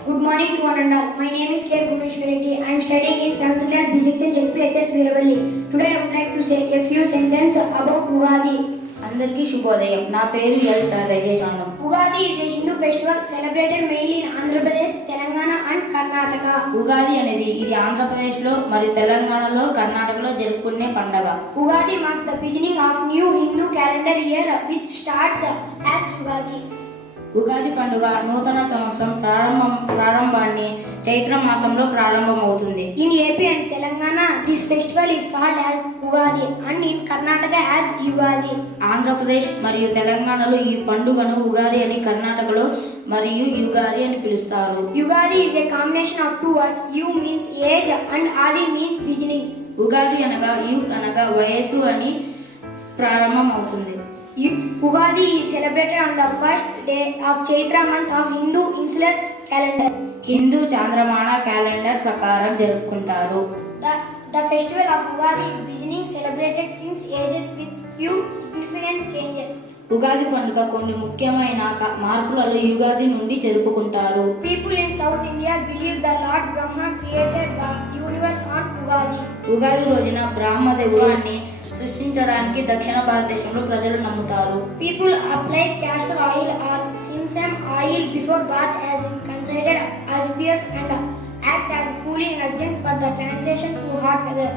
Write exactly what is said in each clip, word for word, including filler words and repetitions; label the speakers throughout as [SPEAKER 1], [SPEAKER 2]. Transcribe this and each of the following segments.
[SPEAKER 1] Good morning to one and all. My name is K. Bhuvneshwar Reddy. I am studying in seventh class B section J P H S Veeravalli. Today I would like to say a few sentences about Ugadi.
[SPEAKER 2] అందరికీ శుభోదయం. నా పేరు L రాజేశాను.
[SPEAKER 1] Ugadi is a Hindu festival celebrated mainly in Andhra Pradesh, Telangana and Karnataka.
[SPEAKER 2] Ugadi అనేది ఇది ఆంధ్రప్రదేశ్లో మరియు తెలంగాణలో కర్ణాటకలో జరుపుకునే పండగ.
[SPEAKER 1] Ugadi marks the beginning of new Hindu calendar year which starts as Ugadi.
[SPEAKER 2] Ugadi పండుగ నూతన సంవత్సరం ప్రారంభం ప్రారంభాన్ని చైత్ర మాసంలో ప్రారంభమవుతుంది.
[SPEAKER 1] In A P and Telangana this festival is called as Ugadi and in Karnataka as Yugadi.
[SPEAKER 2] Andhra Pradesh మరియు తెలంగాణలో ఈ పండుగను ఉగాది అని, కర్ణాటకలో మరియు యుగాది అని పిలుస్తారు.
[SPEAKER 1] Ugadi is a combination of two words. Yu means age and Adi means beginning.
[SPEAKER 2] Ugadi అనగా యుగ్ అనగా వయస్సు అని ప్రారంభం అవుతుంది.
[SPEAKER 1] Ugadi is celebrated on the first day of Chaitra month of Hindu insular calendar.
[SPEAKER 2] Hindu చాంద్రమాన క్యాలెండర్ ప్రకారం జరుపుకుంటారు.
[SPEAKER 1] The, the festival of Ugadi is beginning celebrated since ages with few significant changes.
[SPEAKER 2] Ugadi పండుగ కొన్ని ముఖ్యమైన మార్పులలో యుగాది నుండి జరుపుకుంటారు.
[SPEAKER 1] People in South India believe the Lord Brahma created the universe on Ugadi.
[SPEAKER 2] Ugadi రోజున బ్రహ్మదేవుడిని సృష్టించడానికి దక్షిణ భారతదేశంలో ప్రజలు నమ్ముతారు.
[SPEAKER 1] People apply castor oil or sesame oil before bath as it considered auspicious and act as cooling agent for the transition to hot weather.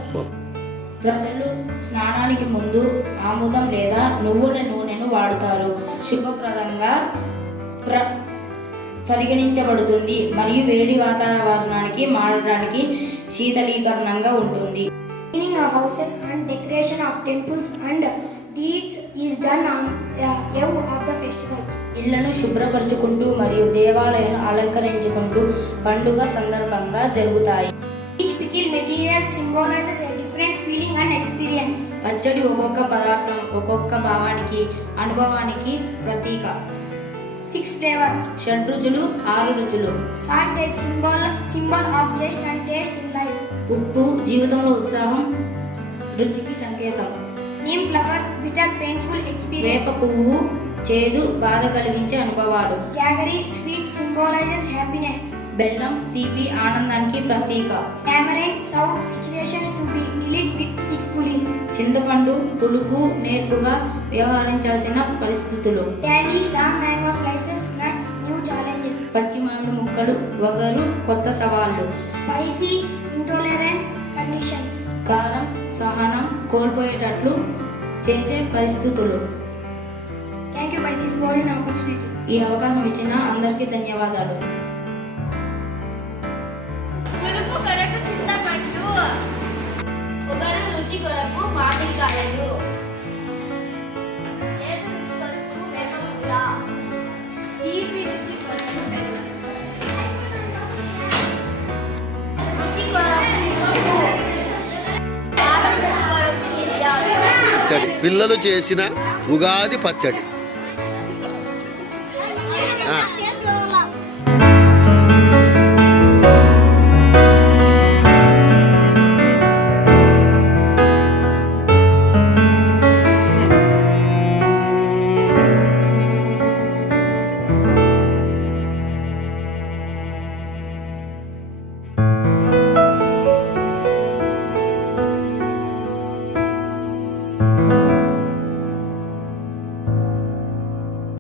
[SPEAKER 2] ప్రజలు స్నానానికి ముందు ఆముదం లేదా నువ్వుల నూనెను వాడుతారు. శుభప్రదంగా ప్ర పరిగణించబడుతుంది మరియు వేడి వాతావరణానికి మారడానికి శీతలీకరణంగా ఉంటుంది.
[SPEAKER 1] Cleaning of houses and decoration of temples and deeds is done on the eve of the festival.
[SPEAKER 2] ఇళ్లను శుభ్రపరచుకుంటూ మరియు దేవాలయాలను అలంకరించుకుంటూ పండుగ సందర్భంగా జరుగుతాయి.
[SPEAKER 1] Each pickle material symbolizes a different feeling and experience.
[SPEAKER 2] పచ్చడి ఒక్కొక్క పదార్థం ఒక్కొక్క భావానికి అనుభవానికి ప్రతీక.
[SPEAKER 1] Six flavors.
[SPEAKER 2] షడ్రుచులు ఆరు రుచులు.
[SPEAKER 1] Salt is symbol symbol of zest and taste in life.
[SPEAKER 2] ఉప్పు జీవితంలో ఉత్సాహం రుచికి సంకేతం.
[SPEAKER 1] Neem flower bitter painful experience.
[SPEAKER 2] వేప పువ్వు చేదు బాధ కలిగించే అనుభవాలు.
[SPEAKER 1] Jaggery sweet symbolizes happiness.
[SPEAKER 2] బెల్లం తీపి ఆనందానికి ప్రతీక.
[SPEAKER 1] Tamarind sour situation to be dealt with skillfully.
[SPEAKER 2] చింతపండు పులుపు నేర్పుగా వ్యవహరించాల్సిన పరిస్థితులు.
[SPEAKER 1] Tangy raw mango slices nuts new challenges.
[SPEAKER 2] పచ్చి మామిడి ముక్కలు వగరు కొత్త సవాళ్లు.
[SPEAKER 1] Spicy intolerance conditions.
[SPEAKER 2] కారం సహనం కోల్పోయేటట్లు చేసే పరిస్థితులు.
[SPEAKER 1] Thank you for this golden opportunity.
[SPEAKER 2] ఈ అవకాశం ఇచ్చిన అందరికీ ధన్యవాదాలు.
[SPEAKER 3] పులుపు కొరకు చింతపండు, పొగరు రుచి కొరకు మామిడికాయలు, చేదు రుచి కొరకు వేపగుల్ల, తీపి రుచి కొరకు బెల్లం, రుచి కొరకు ఉప్పు, కారం రుచి కొరకు మిరియాలు.
[SPEAKER 4] పిల్లలు చేసిన ఉగాది పచ్చడి.